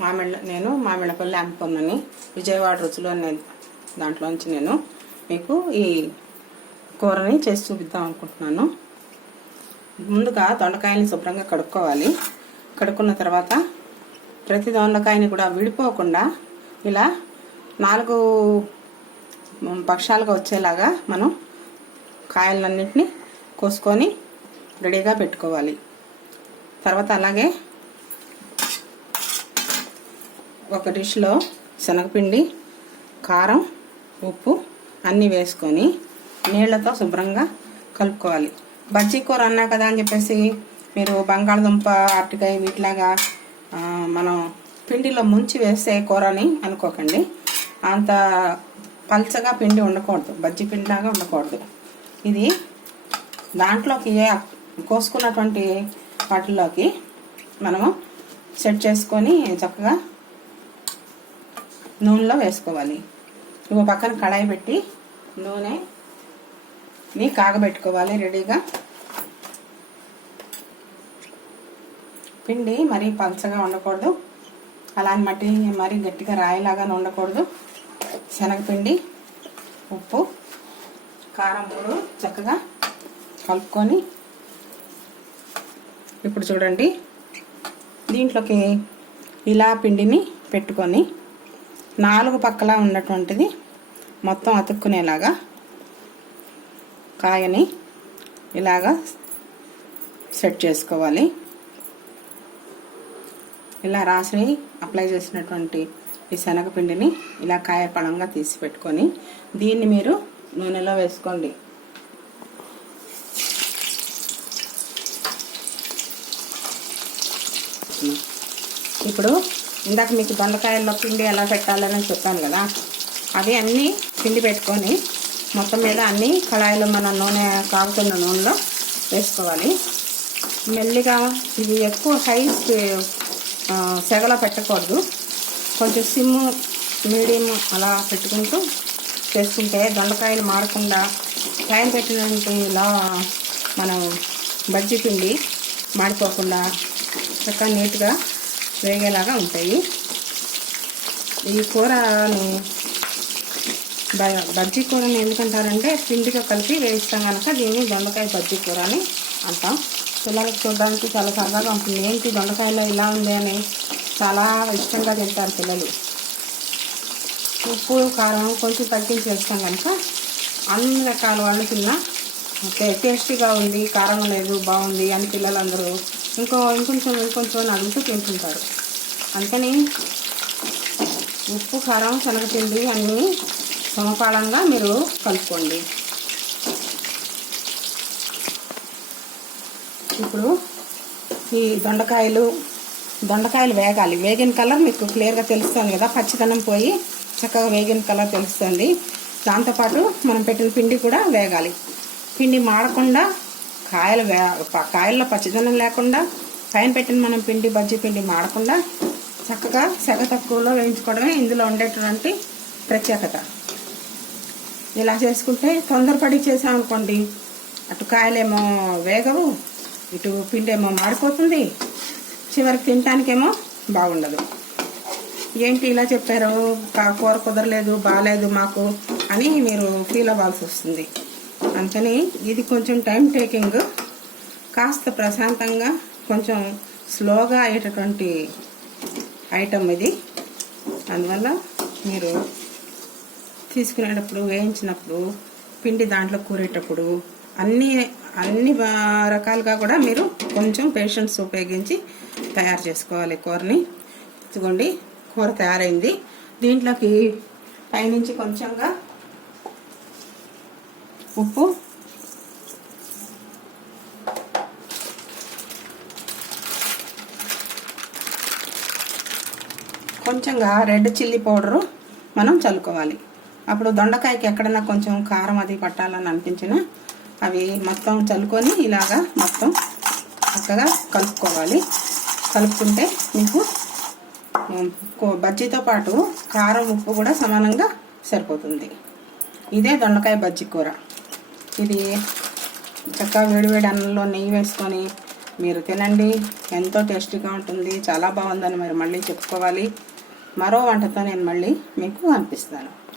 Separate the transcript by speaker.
Speaker 1: మామిళ్ళ నేను మామిళ్ళపల్లి అమ్ముకున్నాను విజయవాడ రుచిలో దాంట్లోంచి నేను మీకు ఈ కూరని చేసి చూపిద్దాం అనుకుంటున్నాను. ముందుగా దొండకాయని శుభ్రంగా కడుక్కోవాలి. కడుక్కున్న తర్వాత ప్రతి దొండకాయని కూడా విడిపోకుండా ఇలా నాలుగు పక్షాలుగా వచ్చేలాగా మనం కాయలన్నింటినీ కోసుకొని రెడీగా పెట్టుకోవాలి. తర్వాత అలాగే ఒక డిష్లో శనగపిండి కారం ఉప్పు అన్నీ వేసుకొని నీళ్ళతో శుభ్రంగా కలుపుకోవాలి. బజ్జీ కూర అన్నా కదా అని చెప్పేసి మీరు బంగాళదుంప అరటికాయ వీటిలాగా మనం పిండిలో ముంచి వేసే కూరని అనుకోకండి. అంత పల్చగా పిండి ఉండకూడదు. బజ్జీ పిండిలాగా ఉండకూడదు. ఇది దాంట్లోకి కోసుకున్నటువంటి వాటిల్లోకి మనము సెట్ చేసుకొని చక్కగా నూనెలో వేసుకోవాలి. ఇంకో పక్కన కడాయి పెట్టి నూనెని కాగబెట్టుకోవాలి రెడీగా. పిండి మరీ పలచగా ఉండకూడదు అలా అని మట్టి మరీ గట్టిగా రాయిలాగా ఉండకూడదు శనగపిండి ఉప్పు కారం మూడు చక్కగా కలుపుకొని ఇప్పుడు చూడండి. దీంట్లోకి ఇలా పిండిని పెట్టుకొని నాలుగు పక్కల ఉన్నటువంటిది మొత్తం అతుక్కునేలాగా కాయని ఇలాగా సెట్ చేసుకోవాలి. ఇలా రాసి అప్లై చేసినటువంటి ఈ శనగపిండిని ఇలా కాయ పళంగా తీసి పెట్టుకొని దీన్ని మీరు నూనెలో వేసుకోండి. ఇప్పుడు ఇందాక మీకు దొండకాయల్లో పిండి ఎలా పెట్టాలని చెప్పాను కదా అవి అన్నీ పిండి పెట్టుకొని మొత్తం మీద అన్నీ కళాయిలో మన నూనె కాగుతున్న నూనెలో వేసుకోవాలి. మెల్లిగా ఇది ఎక్కువ హై సెగల పెట్టకూడదు. కొంచెం సిమ్ మీడియం అలా పెట్టుకుంటూ చేసుకుంటే దొండకాయలు మాడకుండా టైం పెట్టినట్టు ఇలా మనం బజ్జీ పిండి మాడిపోకుండా చక్కగా నీట్గా వేగేలాగా ఉంటాయి. ఈ కూరని బజ్జీ కూరని ఎందుకంటారంటే పిండితో కలిపి వేయిస్తాం కనుక దీన్ని దొండకాయ బజ్జీ కూర అని అంటాం. పిల్లలకి చూడడానికి చాలా సరదాగా ఉంటుంది. ఏంటి దొండకాయలో ఇలా ఉంది అని చాలా ఇష్టంగా తింటారు పిల్లలు. ఉప్పు కారం కొంచెం తగ్గించి వేస్తాం కనుక అన్ని రకాల వాళ్ళు తిన్నా టేస్టీగా ఉంది కారం లేదు బాగుంది అని పిల్లలందరూ ఇంకో ఇంకొంచెం ఇంకొంచెం అడుగుతూ తింటుంటారు. అందుకని ఉప్పు కారం శనగపిండి అన్నీ సమపాలంగా మీరు కలుపుకోండి. ఇప్పుడు ఈ దొండకాయలు దొండకాయలు వేగాలి. వేగిన కలర్ మీకు క్లియర్గా తెలుస్తుంది కదా పచ్చిదనం పోయి చక్కగా వేగిన కలర్ తెలుస్తుంది. దాంతోపాటు మనం పెట్టిన పిండి కూడా వేగాలి. పిండి మాడకుండా కాయలు వే కాయల్లో పచ్చదనం లేకుండా పైన పెట్టిన మనం పిండి బజ్జీ పిండి మాడకుండా చక్కగా సెగ తక్కువలో వేయించుకోవడమే ఇందులో ఉండేటువంటి ప్రత్యేకత. ఇలా చేసుకుంటే తొందరపడి చేసామనుకోండి అటు కాయలేమో వేగవు ఇటు పిండి ఏమో మాడిపోతుంది చివరికి తినటానికేమో బాగుండదు. ఏంటి ఇలా చెప్పారు? కూర కుదరలేదు బాగాలేదు మాకు అని మీరు ఫీల్ అవ్వాల్సి వస్తుంది. అందుకని ఇది కొంచెం టైం టేకింగ్ కాస్త ప్రశాంతంగా కొంచెం స్లోగా అయ్యేటటువంటి ఐటమ్ ఇది. అందువల్ల మీరు తీసుకునేటప్పుడు వేయించినప్పుడు పిండి దాంట్లో కూరేటప్పుడు అన్ని అన్ని రకాలుగా కూడా మీరు కొంచెం పేషెన్స్ ఉపయోగించి తయారు చేసుకోవాలి కూరని. ఇదిగోండి కూర తయారైంది. దీంట్లోకి పైనుంచి కొంచెంగా ఉప్పు. కొంచెంగా రెడ్ చిల్లీ పౌడరు మనం చల్లుకోవాలి. అప్పుడు దొండకాయకి ఎక్కడన్నా కొంచెం కారం అది పట్టాలని అనిపించిన అవి మొత్తం చల్లుకొని ఇలాగా మొత్తం చక్కగా కలుపుకోవాలి. కలుపుకుంటే మీకు బజ్జీతో పాటు కారం ఉప్పు కూడా సమానంగా సరిపోతుంది. ఇదే దొండకాయ బజ్జీ కూర. ఇది చక్కగా వేడివేడి అన్నంలో నెయ్యి వేసుకొని మీరు తినండి. ఎంతో టేస్టీగా ఉంటుంది. చాలా బాగుందని మీరు మళ్ళీ చెప్పుకోవాలి. మరో వంటతో నేను మళ్ళీ మీకు అనిపిస్తాను